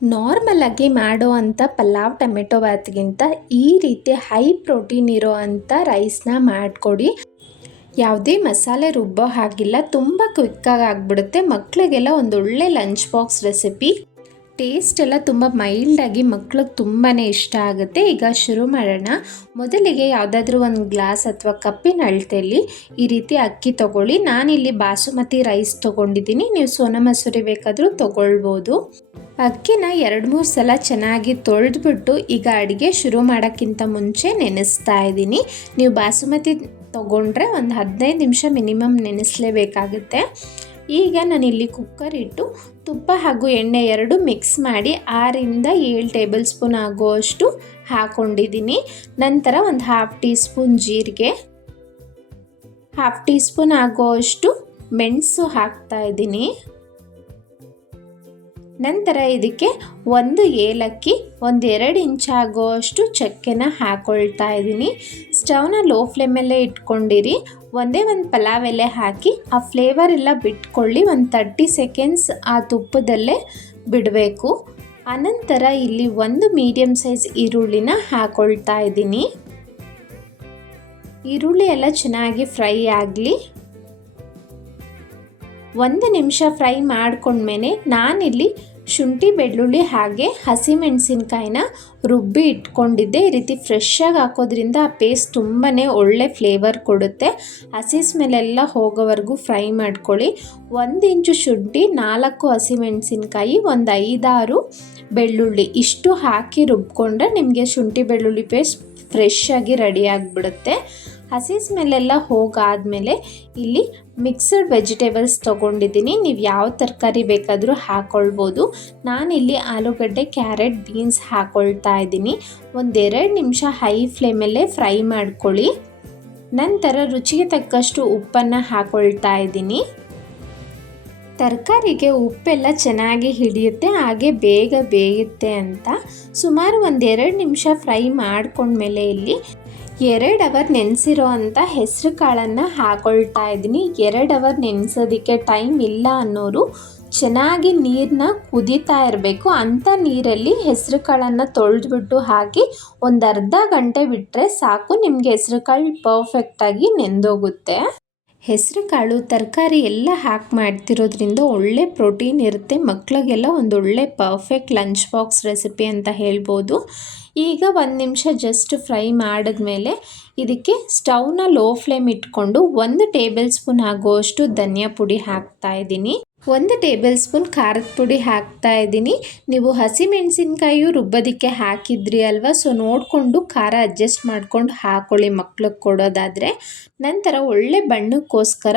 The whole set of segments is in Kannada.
ನಾರ್ಮಲಾಗಿ ಮಾಡುವಂಥ ಪಲಾವ್ ಟೊಮೆಟೊ ಬಾತ್ಗಿಂತ ಈ ರೀತಿ ಹೈ ಪ್ರೋಟೀನ್ ಇರೋ ಅಂಥ ರೈಸ್ನ ಮಾಡಿಕೊಡಿ. ಯಾವುದೇ ಮಸಾಲೆ ರುಬ್ಬೋ ಹಾಗಿಲ್ಲ, ತುಂಬ ಕ್ವಿಕ್ಕಾಗಿ ಆಗಿಬಿಡುತ್ತೆ. ಮಕ್ಕಳಿಗೆಲ್ಲ ಒಂದೊಳ್ಳೆ ಲಂಚ್ ಬಾಕ್ಸ್ ರೆಸಿಪಿ. ಟೇಸ್ಟ್ ಎಲ್ಲ ತುಂಬ ಮೈಲ್ಡಾಗಿ ಮಕ್ಳಿಗೆ ತುಂಬಾ ಇಷ್ಟ ಆಗುತ್ತೆ. ಈಗ ಶುರು ಮಾಡೋಣ. ಮೊದಲಿಗೆ ಯಾವುದಾದ್ರೂ ಒಂದು ಗ್ಲಾಸ್ ಅಥವಾ ಕಪ್ಪಿನ ಅಳತೆಯಲ್ಲಿ ಈ ರೀತಿ ಅಕ್ಕಿ ತೊಗೊಳ್ಳಿ. ನಾನಿಲ್ಲಿ ಬಾಸುಮತಿ ರೈಸ್ ತೊಗೊಂಡಿದ್ದೀನಿ, ನೀವು ಸೋನಾ ಮಸೂರಿ ಬೇಕಾದರೂ ತೊಗೊಳ್ಬೋದು. ಅಕ್ಕಿನ 2-3 ಸಲ ಚೆನ್ನಾಗಿ ತೊಳೆದ್ಬಿಟ್ಟು ಈಗ ಅಡುಗೆ ಶುರು ಮಾಡೋಕ್ಕಿಂತ ಮುಂಚೆ ನೆನೆಸ್ತಾ ಇದ್ದೀನಿ. ನೀವು ಬಾಸುಮತಿ ತೊಗೊಂಡ್ರೆ ಒಂದು 15 ನಿಮಿಷ ಮಿನಿಮಮ್ ನೆನೆಸಲೇಬೇಕಾಗುತ್ತೆ. ಈಗ ನಾನಿಲ್ಲಿ ಕುಕ್ಕರ್ ಇಟ್ಟು ತುಪ್ಪ ಹಾಗೂ ಎಣ್ಣೆ 2 ಮಿಕ್ಸ್ ಮಾಡಿ 6-7 ಟೇಬಲ್ ಸ್ಪೂನ್ ಆಗುವಷ್ಟು ಹಾಕ್ಕೊಂಡಿದ್ದೀನಿ. ನಂತರ ಒಂದು 1/2 ಟೀ ಸ್ಪೂನ್ ಜೀರಿಗೆ, 1/2 ಟೀ ಸ್ಪೂನ್ ಆಗುವಷ್ಟು ಮೆಣಸು ಹಾಕ್ತಾಯಿದ್ದೀನಿ. ನಂತರ ಇದಕ್ಕೆ 1 ಏಲಕ್ಕಿ, 1-2 ಇಂಚ್ ಆಗುವಷ್ಟು ಚಕ್ಕೆನ ಹಾಕ್ಕೊಳ್ತಾ ಇದ್ದೀನಿ. ಸ್ಟವ್ನ ಲೋ ಫ್ಲೇಮಲ್ಲೇ ಇಟ್ಕೊಂಡಿರಿ. ಒಂದೇ ಒಂದು ಪಲಾವ್ ಎಲೆ ಹಾಕಿ ಆ ಫ್ಲೇವರ್ ಎಲ್ಲ ಬಿಟ್ಕೊಳ್ಳಿ. ಒಂದು 30 ಸೆಕೆಂಡ್ಸ್ ಆ ತುಪ್ಪದಲ್ಲೇ ಬಿಡಬೇಕು. ಅನಂತರ ಇಲ್ಲಿ 1 ಮೀಡಿಯಮ್ ಸೈಜ್ ಈರುಳ್ಳಿನ ಹಾಕ್ಕೊಳ್ತಾ ಇದ್ದೀನಿ. ಈರುಳ್ಳಿ ಎಲ್ಲ ಚೆನ್ನಾಗಿ ಫ್ರೈ ಆಗಲಿ. 1 ನಿಮಿಷ ಫ್ರೈ ಮಾಡ್ಕೊಂಡ್ಮೇಲೆ ನಾನಿಲ್ಲಿ ಶುಂಠಿ ಬೆಳ್ಳುಳ್ಳಿ ಹಾಗೆ ಹಸಿಮೆಣಸಿನ್ಕಾಯಿನ ರುಬ್ಬಿ ಇಟ್ಕೊಂಡಿದ್ದೆ. ಈ ರೀತಿ ಫ್ರೆಶ್ಶಾಗಿ ಹಾಕೋದ್ರಿಂದ ಆ ಪೇಸ್ಟ್ ತುಂಬಾ ಒಳ್ಳೆ ಫ್ಲೇವರ್ ಕೊಡುತ್ತೆ. ಹಸಿ ಸ್ಮೆಲ್ಲೆಲ್ಲ ಹೋಗೋವರೆಗೂ ಫ್ರೈ ಮಾಡ್ಕೊಳ್ಳಿ. 1 ಇಂಚು ಶುಂಠಿ, 4 ಹಸಿಮೆಣಸಿನ್ಕಾಯಿ, ಒಂದು 5-6 ಬೆಳ್ಳುಳ್ಳಿ ಇಷ್ಟು ಹಾಕಿ ರುಬ್ಕೊಂಡ್ರೆ ನಿಮಗೆ ಶುಂಠಿ ಬೆಳ್ಳುಳ್ಳಿ ಪೇಸ್ಟ್ ಫ್ರೆಶ್ಶಾಗಿ ರೆಡಿ ಆಗಿಬಿಡುತ್ತೆ. ಹಸಿ ಸ್ಮೆಲ್ಲೆಲ್ಲ ಹೋಗಾದಮೇಲೆ ಇಲ್ಲಿ ಮಿಕ್ಸಡ್ ವೆಜಿಟೇಬಲ್ಸ್ ತೊಗೊಂಡಿದ್ದೀನಿ. ನೀವು ಯಾವ ತರಕಾರಿ ಬೇಕಾದರೂ ಹಾಕ್ಕೊಳ್ಬೋದು. ನಾನಿಲ್ಲಿ ಆಲೂಗಡ್ಡೆ, ಕ್ಯಾರೆಟ್, ಬೀನ್ಸ್ ಹಾಕ್ಕೊಳ್ತಾ ಇದ್ದೀನಿ. 1-2 ನಿಮಿಷ ಹೈ ಫ್ಲೇಮಲ್ಲೇ ಫ್ರೈ ಮಾಡ್ಕೊಳ್ಳಿ. ನಂತರ ರುಚಿಗೆ ತಕ್ಕಷ್ಟು ಉಪ್ಪನ್ನು ಹಾಕ್ಕೊಳ್ತಾ ಇದ್ದೀನಿ. ತರಕಾರಿಗೆ ಉಪ್ಪೆಲ್ಲ ಚೆನ್ನಾಗಿ ಹಿಡಿಯುತ್ತೆ, ಹಾಗೆ ಬೇಗ ಬೇಯುತ್ತೆ ಅಂತ ಸುಮಾರು 1-2 ನಿಮಿಷ ಫ್ರೈ ಮಾಡ್ಕೊಂಡ್ಮೇಲೆ ಇಲ್ಲಿ 2 ಅವರ್ ನೆನೆಸಿರೋ ಅಂಥ ಹೆಸರು ಕಾಳನ್ನು ಹಾಕ್ಕೊಳ್ತಾ ಇದ್ದೀನಿ. 2 ಅವರ್ ನೆನೆಸೋದಕ್ಕೆ ಟೈಮ್ ಇಲ್ಲ ಅನ್ನೋರು ಚೆನ್ನಾಗಿ ನೀರನ್ನ ಕುದೀತಾ ಇರಬೇಕು. ಅಂಥ ನೀರಲ್ಲಿ ಹೆಸರು ಕಾಳನ್ನು ತೊಳೆದ್ಬಿಟ್ಟು ಹಾಕಿ ಒಂದು ಅರ್ಧ ಗಂಟೆ ಬಿಟ್ಟರೆ ಸಾಕು, ನಿಮಗೆ ಹೆಸರು ಕಾಳು ಪರ್ಫೆಕ್ಟಾಗಿ ನೆಂದೋಗುತ್ತೆ. ಹೆಸರು ಕಾಳು ತರಕಾರಿ ಎಲ್ಲ ಹಾಕಿ ಮಾಡ್ತಿರೋದ್ರಿಂದ ಒಳ್ಳೆ ಪ್ರೋಟೀನ್ ಇರುತ್ತೆ. ಮಕ್ಕಳಿಗೆಲ್ಲ ಒಂದೊಳ್ಳೆ ಪರ್ಫೆಕ್ಟ್ ಲಂಚ್ ಬಾಕ್ಸ್ ರೆಸಿಪಿ ಅಂತ ಹೇಳ್ಬೋದು. ಈಗ 1 ನಿಮಿಷ ಜಸ್ಟ್ ಫ್ರೈ ಮಾಡಿದ್ಮೇಲೆ ಇದಕ್ಕೆ ಸ್ಟವ್ನ ಲೋ ಫ್ಲೇಮ್ ಇಟ್ಕೊಂಡು 1 ಟೇಬಲ್ ಸ್ಪೂನ್ ಆಗುವಷ್ಟು ಧನಿಯಾ ಪುಡಿ ಹಾಕ್ತಾ ಇದ್ದೀನಿ. 1 ಟೇಬಲ್ ಸ್ಪೂನ್ ಖಾರದ ಪುಡಿ ಹಾಕ್ತಾ ಇದ್ದೀನಿ. ನೀವು ಹಸಿಮೆಣಸಿನ್ಕಾಯಿ ರುಬ್ಬೋದಕ್ಕೆ ಹಾಕಿದ್ರಿ ಅಲ್ವಾ, ಸೊ ನೋಡಿಕೊಂಡು ಖಾರ ಅಡ್ಜಸ್ಟ್ ಮಾಡ್ಕೊಂಡು ಹಾಕ್ಕೊಳ್ಳಿ ಮಕ್ಳಿಗೆ ಕೊಡೋದಾದರೆ. ನಂತರ ಒಳ್ಳೆ ಬಣ್ಣಕ್ಕೋಸ್ಕರ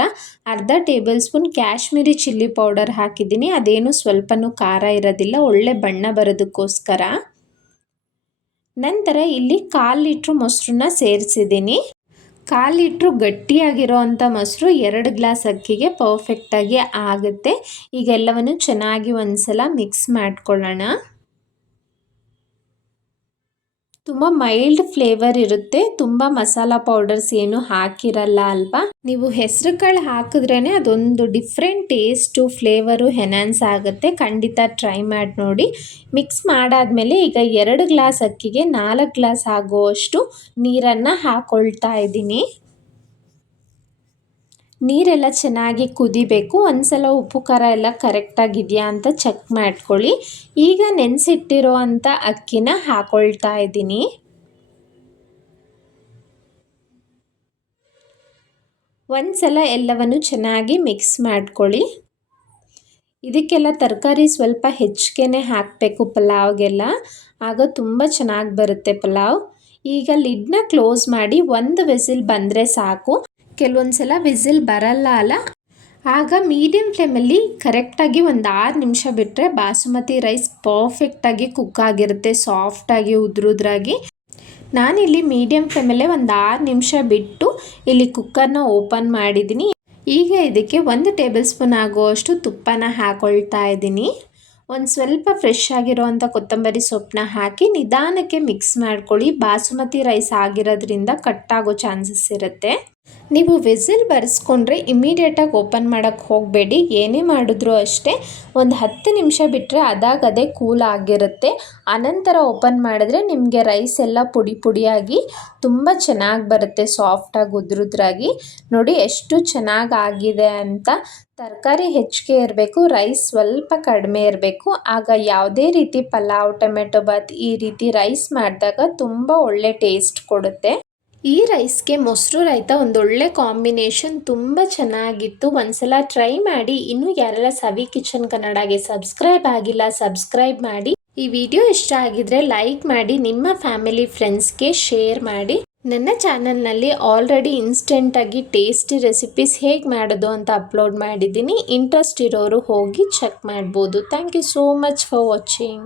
ಅರ್ಧ table spoon Kashmiri chilli powder ಹಾಕಿದ್ದೀನಿ. ಅದೇನು ಸ್ವಲ್ಪನೂ ಖಾರ ಇರೋದಿಲ್ಲ, ಒಳ್ಳೆ ಬಣ್ಣ ಬರೋದಕ್ಕೋಸ್ಕರ. ನಂತರ ಇಲ್ಲಿ 1/4 ಲೀಟ್ರ್ ಮೊಸರನ್ನ ಸೇರಿಸಿದ್ದೀನಿ. 1/4 ಲೀಟ್ರು ಗಟ್ಟಿಯಾಗಿರೋ ಅಂಥ ಮೊಸರು 2 ಗ್ಲಾಸ್ ಅಕ್ಕಿಗೆ ಪರ್ಫೆಕ್ಟಾಗಿ ಆಗುತ್ತೆ. ಈಗ ಎಲ್ಲವನ್ನು ಚೆನ್ನಾಗಿ ಒಂದು ಸಲ ಮಿಕ್ಸ್ ಮಾಡ್ಕೊಳ್ಳೋಣ. ತುಂಬ ಮೈಲ್ಡ್ ಫ್ಲೇವರ್ ಇರುತ್ತೆ, ತುಂಬ ಮಸಾಲ ಪೌಡರ್ಸ್ ಏನು ಹಾಕಿರಲ್ಲ ಅಲ್ವಾ. ನೀವು ಹೆಸರು ಕಾಳು ಹಾಕಿದ್ರೇ ಅದೊಂದು ಡಿಫ್ರೆಂಟ್ ಟೇಸ್ಟು, ಫ್ಲೇವರು ಎನ್ಹಾನ್ಸ್ ಆಗುತ್ತೆ. ಖಂಡಿತ ಟ್ರೈ ಮಾಡಿ ನೋಡಿ. ಮಿಕ್ಸ್ ಮಾಡಾದಮೇಲೆ ಈಗ 2 ಗ್ಲಾಸ್ ಅಕ್ಕಿಗೆ 4 ಗ್ಲಾಸ್ ಆಗುವಷ್ಟು ನೀರನ್ನು ಹಾಕ್ಕೊಳ್ತಾ ಇದ್ದೀನಿ. ನೀರೆಲ್ಲ ಚೆನ್ನಾಗಿ ಕುದಿಬೇಕು. ಒಂದ್ಸಲ ಉಪ್ಪು ಖಾರ ಎಲ್ಲ ಕರೆಕ್ಟಾಗಿದೆಯಾ ಅಂತ ಚೆಕ್ ಮಾಡ್ಕೊಳ್ಳಿ. ಈಗ ನೆನೆಸಿಟ್ಟಿರೋ ಅಂಥ ಅಕ್ಕಿನ ಹಾಕ್ಕೊಳ್ತಾ ಇದ್ದೀನಿ. ಒಂದ್ಸಲ ಎಲ್ಲವನ್ನು ಚೆನ್ನಾಗಿ ಮಿಕ್ಸ್ ಮಾಡ್ಕೊಳ್ಳಿ. ಇದಕ್ಕೆಲ್ಲ ತರಕಾರಿ ಸ್ವಲ್ಪ ಹೆಚ್ಚಿಗೆ ಹಾಕಬೇಕು ಪಲಾವ್ಗೆಲ್ಲ, ಆಗ ತುಂಬ ಚೆನ್ನಾಗಿ ಬರುತ್ತೆ ಪಲಾವ್. ಈಗ ಲಿಡ್ನ ಕ್ಲೋಸ್ ಮಾಡಿ 1 ವಿಸಿಲ್ ಬಂದರೆ ಸಾಕು. ಕೆಲವೊಂದು ಸಲ ವಿಸಿಲ್ ಬರಲ್ಲ ಅಲ್ಲ, ಆಗ ಮೀಡಿಯಮ್ ಫ್ಲೇಮಲ್ಲಿ ಕರೆಕ್ಟಾಗಿ ಒಂದು 6 ನಿಮಿಷ ಬಿಟ್ಟರೆ ಬಾಸುಮತಿ ರೈಸ್ ಪರ್ಫೆಕ್ಟಾಗಿ ಕುಕ್ ಆಗಿರುತ್ತೆ, ಸಾಫ್ಟಾಗಿ ಉದ್ರಾಗಿ. ನಾನಿಲ್ಲಿ ಮೀಡಿಯಮ್ ಫ್ಲೇಮಲ್ಲೇ ಒಂದು 6 ನಿಮಿಷ ಬಿಟ್ಟು ಇಲ್ಲಿ ಕುಕ್ಕರ್ನ ಓಪನ್ ಮಾಡಿದ್ದೀನಿ. ಈಗ ಇದಕ್ಕೆ 1 ಟೇಬಲ್ ಸ್ಪೂನ್ ಆಗುವಷ್ಟು ತುಪ್ಪನ ಹಾಕ್ಕೊಳ್ತಾ ಇದ್ದೀನಿ. ಒಂದು ಸ್ವಲ್ಪ ಫ್ರೆಶ್ ಆಗಿರೋವಂಥ ಕೊತ್ತಂಬರಿ ಸೊಪ್ಪನ್ನ ಹಾಕಿ ನಿಧಾನಕ್ಕೆ ಮಿಕ್ಸ್ ಮಾಡ್ಕೊಳ್ಳಿ. ಬಾಸುಮತಿ ರೈಸ್ ಆಗಿರೋದ್ರಿಂದ ಕಟ್ಟಾಗೋ ಚಾನ್ಸಸ್ ಇರುತ್ತೆ. ನೀವು ವಿಸಿಲ್ ಬರೆಸ್ಕೊಂಡ್ರೆ ಇಮಿಡಿಯೇಟಾಗಿ ಓಪನ್ ಮಾಡೋಕ್ಕೆ ಹೋಗಬೇಡಿ. ಏನೇ ಮಾಡಿದ್ರೂ ಅಷ್ಟೇ ಒಂದು 10 ನಿಮಿಷ ಬಿಟ್ಟರೆ ಅದಾಗದೇ ಕೂಲ್ ಆಗಿರುತ್ತೆ. ಅನಂತರ ಓಪನ್ ಮಾಡಿದ್ರೆ ನಿಮಗೆ ರೈಸ್ ಎಲ್ಲ ಪುಡಿ ಪುಡಿಯಾಗಿ ತುಂಬ ಚೆನ್ನಾಗಿ ಬರುತ್ತೆ, ಸಾಫ್ಟಾಗಿ ಉದುರುದ್ರಾಗಿ. ನೋಡಿ ಎಷ್ಟು ಚೆನ್ನಾಗಿ ಆಗಿದೆ ಅಂತ. ತರಕಾರಿ ಹೆಚ್ಚಿಗೆ ಇರಬೇಕು, ರೈಸ್ ಸ್ವಲ್ಪ ಕಡಿಮೆ ಇರಬೇಕು. ಆಗ ಯಾವುದೇ ರೀತಿ ಪಲಾವ್, ಟೊಮೆಟೊ ಬಾತ್ ಈ ರೀತಿ ರೈಸ್ ಮಾಡಿದಾಗ ತುಂಬ ಒಳ್ಳೆ ಟೇಸ್ಟ್ ಕೊಡುತ್ತೆ. ಈ ರೈಸ್ಗೆ ಮೊಸರು ರಾಯ್ತ ಒಂದೊಳ್ಳೆ ಕಾಂಬಿನೇಷನ್, ತುಂಬ ಚೆನ್ನಾಗಿತ್ತು. ಒಂದ್ಸಲ ಟ್ರೈ ಮಾಡಿ. ಇನ್ನೂ ಯಾರೆಲ್ಲ ಸವಿ ಕಿಚನ್ ಕನ್ನಡಗೆ ಸಬ್ಸ್ಕ್ರೈಬ್ ಆಗಿಲ್ಲ ಸಬ್ಸ್ಕ್ರೈಬ್ ಮಾಡಿ. ಈ ವಿಡಿಯೋ ಇಷ್ಟ ಆಗಿದ್ರೆ ಲೈಕ್ ಮಾಡಿ, ನಿಮ್ಮ ಫ್ಯಾಮಿಲಿ ಫ್ರೆಂಡ್ಸ್ಗೆ ಶೇರ್ ಮಾಡಿ. ನನ್ನ ಚಾನಲ್ನಲ್ಲಿ ಆಲ್ರೆಡಿ ಇನ್ಸ್ಟೆಂಟಾಗಿ ಟೇಸ್ಟಿ ರೆಸಿಪೀಸ್ ಹೇಗೆ ಮಾಡೋದು ಅಂತ ಅಪ್ಲೋಡ್ ಮಾಡಿದ್ದೀನಿ. ಇಂಟ್ರೆಸ್ಟ್ ಇರೋರು ಹೋಗಿ ಚೆಕ್ ಮಾಡ್ಬೋದು. Thank you so much for watching.